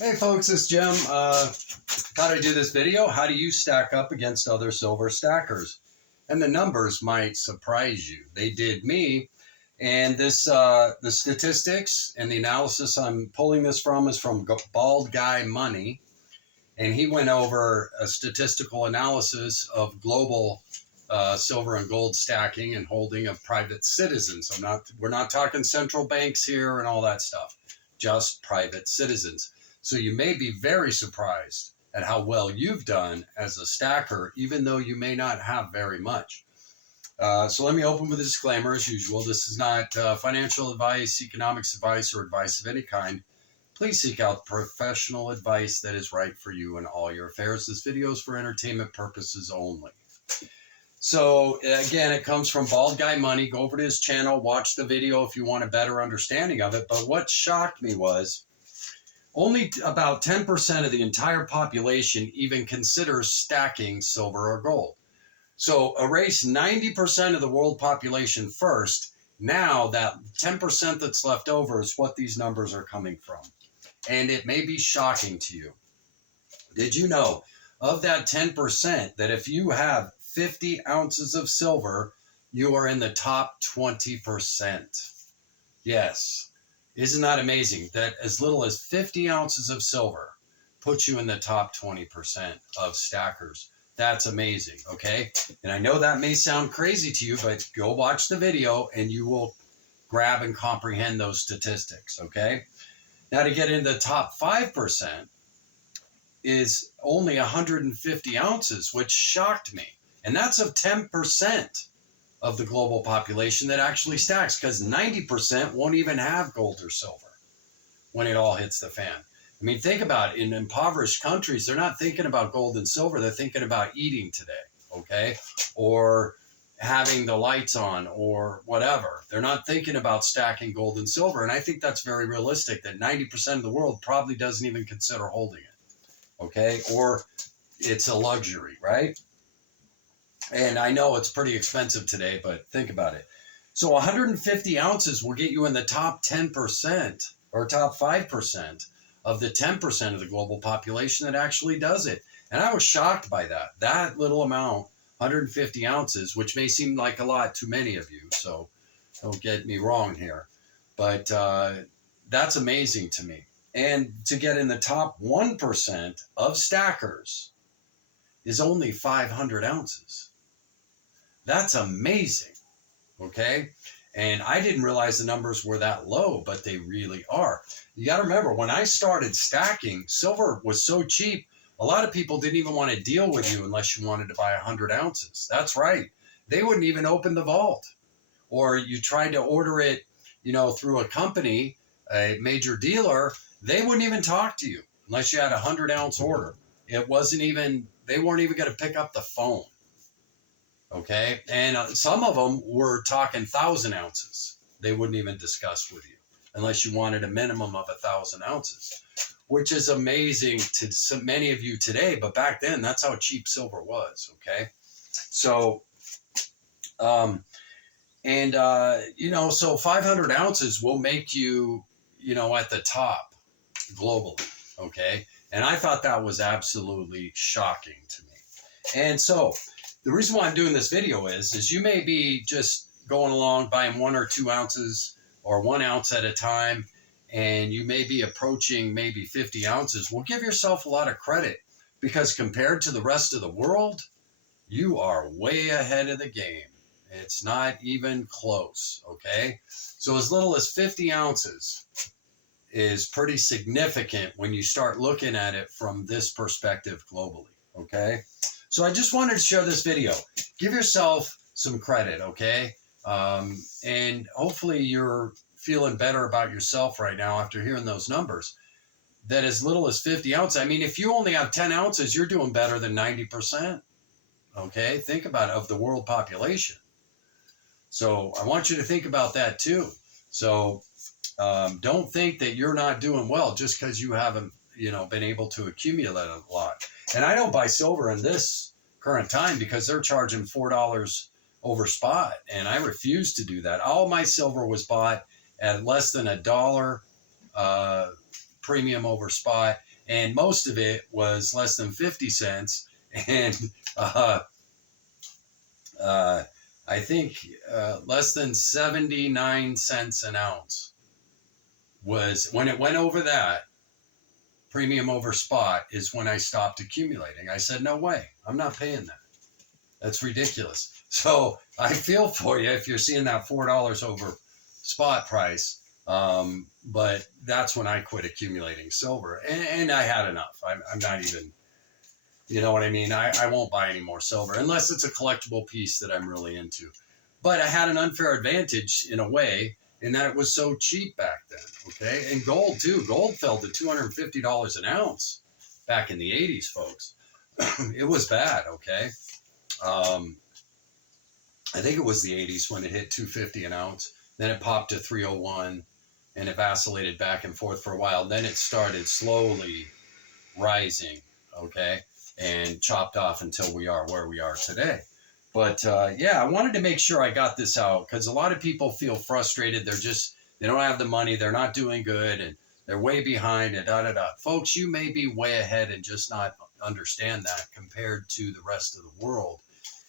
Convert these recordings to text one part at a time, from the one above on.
Hey folks, it's Jim. Thought I'd do this video. How do you stack up against other silver stackers? And the numbers might surprise you. They did me. And the statistics and the analysis I'm pulling this from is from Bald Guy Money. And he went over a statistical analysis of global silver and gold stacking and holding of private citizens. We're not talking central banks here and all that stuff, just private citizens. So you may be very surprised at how well you've done as a stacker, even though you may not have very much. So let me open with a disclaimer as usual. This is not financial advice, economics advice, or advice of any kind. Please seek out professional advice that is right for you in all your affairs. This video is for entertainment purposes only. So again, it comes from Bald Guy Money. Go over to his channel, watch the video if you want a better understanding of it. But what shocked me was only about 10% of the entire population even considers stacking silver or gold. So erase 90% of the world population first. Now that 10% that's left over is what these numbers are coming from. And it may be shocking to you. Did you know of that 10% that if you have 50 ounces of silver, you are in the top 20%? Yes. Isn't that amazing that as little as 50 ounces of silver puts you in the top 20% of stackers? That's amazing, okay? And I know that may sound crazy to you, but go watch the video and you will grab and comprehend those statistics, okay? Now to get into the top 5% is only 150 ounces, which shocked me. And that's of 10% of the global population that actually stacks, because 90% won't even have gold or silver when it all hits the fan. I mean, think about it. In impoverished countries, they're not thinking about gold and silver. They're thinking about eating today, okay? Or having the lights on or whatever. They're not thinking about stacking gold and silver. And I think that's very realistic, that 90% of the world probably doesn't even consider holding it, okay? Or it's a luxury, right? And I know it's pretty expensive today, but think about it. So 150 ounces will get you in the top 10% or top 5% of the 10% of the global population that actually does it. And I was shocked by that. That little amount, 150 ounces, which may seem like a lot to many of you, so don't get me wrong here. But that's amazing to me. And to get in the top 1% of stackers is only 500 ounces. That's amazing, okay? And I didn't realize the numbers were that low, but they really are. You got to remember, when I started stacking, silver was so cheap, a lot of people didn't even want to deal with you unless you wanted to buy 100 ounces. That's right. They wouldn't even open the vault. Or you tried to order it, through a company, a major dealer, they wouldn't even talk to you unless you had a 100-ounce order. They weren't even going to pick up the phone. Okay, and some of them were talking 1,000 ounces. They wouldn't even discuss with you unless you wanted a minimum of 1,000 ounces, which is amazing to so many of you today. But back then, that's how cheap silver was. Okay, so, so 500 ounces will make you, at the top globally. Okay, and I thought that was absolutely shocking to me. And so the reason why I'm doing this video is you may be just going along buying 1 or 2 ounces or 1 ounce at a time, and you may be approaching maybe 50 ounces. Well, give yourself a lot of credit, because compared to the rest of the world, you are way ahead of the game. It's not even close, okay? So as little as 50 ounces is pretty significant when you start looking at it from this perspective globally, okay? So I just wanted to share this video. Give yourself some credit, okay? And hopefully you're feeling better about yourself right now after hearing those numbers. That as little as 50 ounces, I mean, if you only have 10 ounces, you're doing better than 90%, okay? Think about it, of the world population. So I want you to think about that too. So don't think that you're not doing well just because you haven't, been able to accumulate a lot. And I don't buy silver in this current time because they're charging $4 over spot, and I refuse to do that. All my silver was bought at less than $1 premium over spot, and most of it was less than 50 cents. And I think less than 79 cents an ounce was when it went over that premium over spot is when I stopped accumulating. I said, no way, I'm not paying that. That's ridiculous. So I feel for you if you're seeing that $4 over spot price. But that's when I quit accumulating silver, and I had enough. I'm not even, you know what I mean? I won't buy any more silver unless it's a collectible piece that I'm really into. But I had an unfair advantage in a way in that it was so cheap back then. Okay. And gold too. Gold fell to $250 an ounce back in the 80s, folks. It was bad. Okay. I think it was the 80s when it hit 250 an ounce. Then it popped to 301 and it vacillated back and forth for a while. Then it started slowly rising. Okay. And chopped off until we are where we are today. But yeah, I wanted to make sure I got this out because a lot of people feel frustrated. They don't have the money. They're not doing good and they're way behind and da. Folks, you may be way ahead and just not understand that compared to the rest of the world.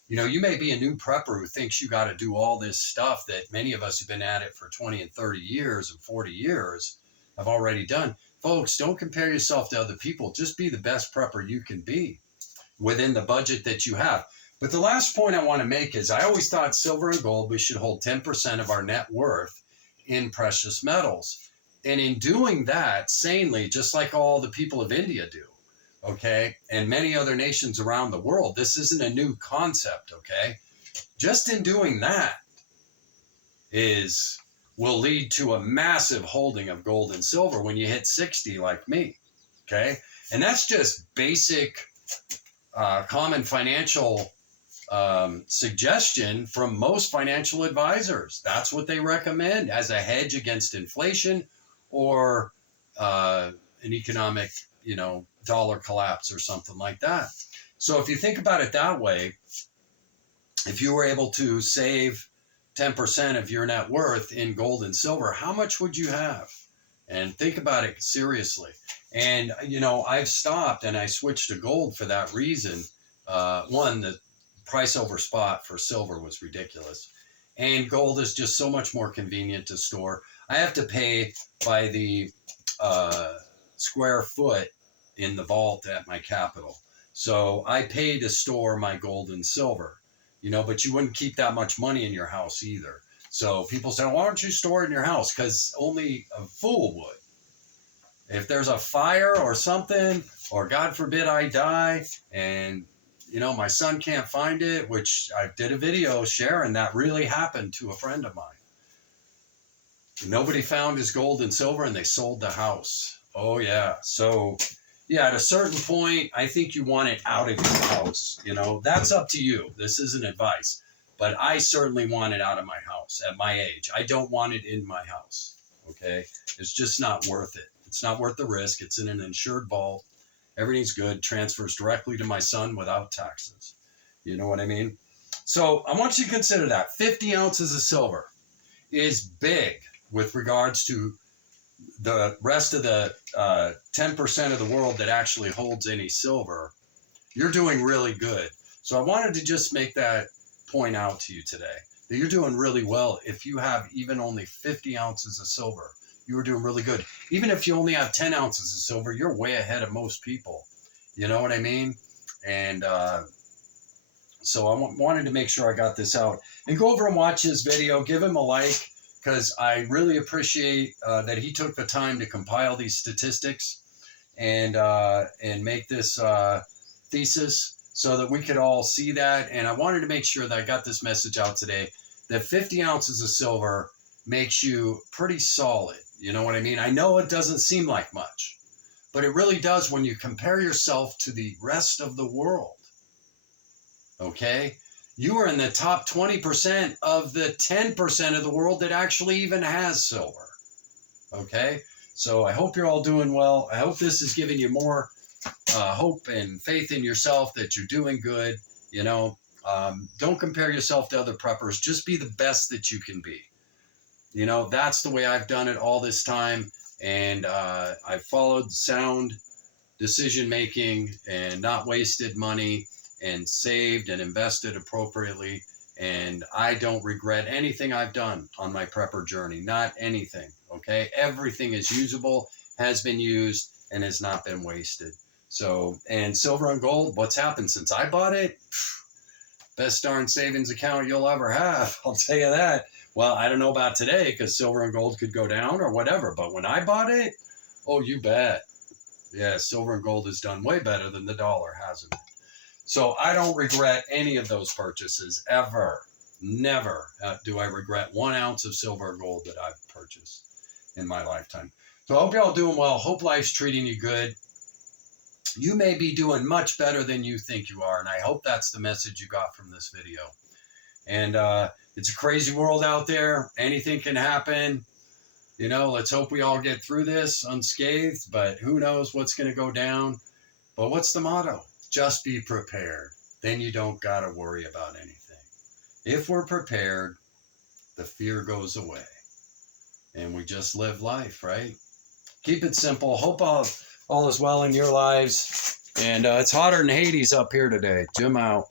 You know, you may be a new prepper who thinks you got to do all this stuff that many of us who've been at it for 20 and 30 years and 40 years have already done. Folks, don't compare yourself to other people. Just be the best prepper you can be within the budget that you have. But the last point I want to make is I always thought silver and gold, we should hold 10% of our net worth in precious metals. And in doing that sanely, just like all the people of India do, okay, and many other nations around the world, this isn't a new concept, okay? Just in doing that will lead to a massive holding of gold and silver when you hit 60 like me, okay? And that's just basic common financial suggestion from most financial advisors. That's what they recommend as a hedge against inflation or an economic, dollar collapse or something like that. So if you think about it that way, if you were able to save 10% of your net worth in gold and silver, how much would you have? And think about it seriously. And, I've stopped and I switched to gold for that reason. One, the price over spot for silver was ridiculous. And gold is just so much more convenient to store. I have to pay by the square foot in the vault at my capital. So I pay to store my gold and silver, but you wouldn't keep that much money in your house either. So people say, why don't you store it in your house? Because only a fool would. If there's a fire or something, or God forbid I die, and my son can't find it, which I did a video sharing that really happened to a friend of mine. Nobody found his gold and silver and they sold the house. Oh yeah. So yeah, at a certain point, I think you want it out of your house. That's up to you. This isn't advice, but I certainly want it out of my house at my age. I don't want it in my house. Okay. It's just not worth it. It's not worth the risk. It's in an insured vault. Everything's good. Transfers directly to my son without taxes. You know what I mean? So I want you to consider that 50 ounces of silver is big with regards to the rest of the 10% of the world that actually holds any silver. You're doing really good. So I wanted to just make that point out to you today, that you're doing really well. If you have even only 50 ounces of silver, you were doing really good. Even if you only have 10 ounces of silver, you're way ahead of most people. You know what I mean? And so I wanted to make sure I got this out. And go over and watch his video. Give him a like, because I really appreciate that he took the time to compile these statistics and make this thesis so that we could all see that. And I wanted to make sure that I got this message out today, that 50 ounces of silver makes you pretty solid. You know what I mean? I know it doesn't seem like much, but it really does when you compare yourself to the rest of the world. Okay? You are in the top 20% of the 10% of the world that actually even has silver. Okay? So I hope you're all doing well. I hope this is giving you more hope and faith in yourself that you're doing good. Don't compare yourself to other preppers. Just be the best that you can be. That's the way I've done it all this time. And I followed sound decision making and not wasted money and saved and invested appropriately. And I don't regret anything I've done on my prepper journey, not anything. Okay. Everything is usable, has been used, and has not been wasted. So, and silver and gold, what's happened since I bought it? Best darn savings account you'll ever have. I'll tell you that. Well, I don't know about today because silver and gold could go down or whatever. But when I bought it, oh, you bet. Yeah, silver and gold has done way better than the dollar, hasn't it? So I don't regret any of those purchases ever. Never do I regret 1 ounce of silver or gold that I've purchased in my lifetime. So I hope you're all doing well. Hope life's treating you good. You may be doing much better than you think you are. And I hope that's the message you got from this video. And it's a crazy world out there. Anything can happen. You know, let's hope we all get through this unscathed. But who knows what's going to go down. But what's the motto? Just be prepared. Then you don't got to worry about anything. If we're prepared, the fear goes away. And we just live life, right? Keep it simple. Hope all is well in your lives. And it's hotter than Hades up here today. Jim out.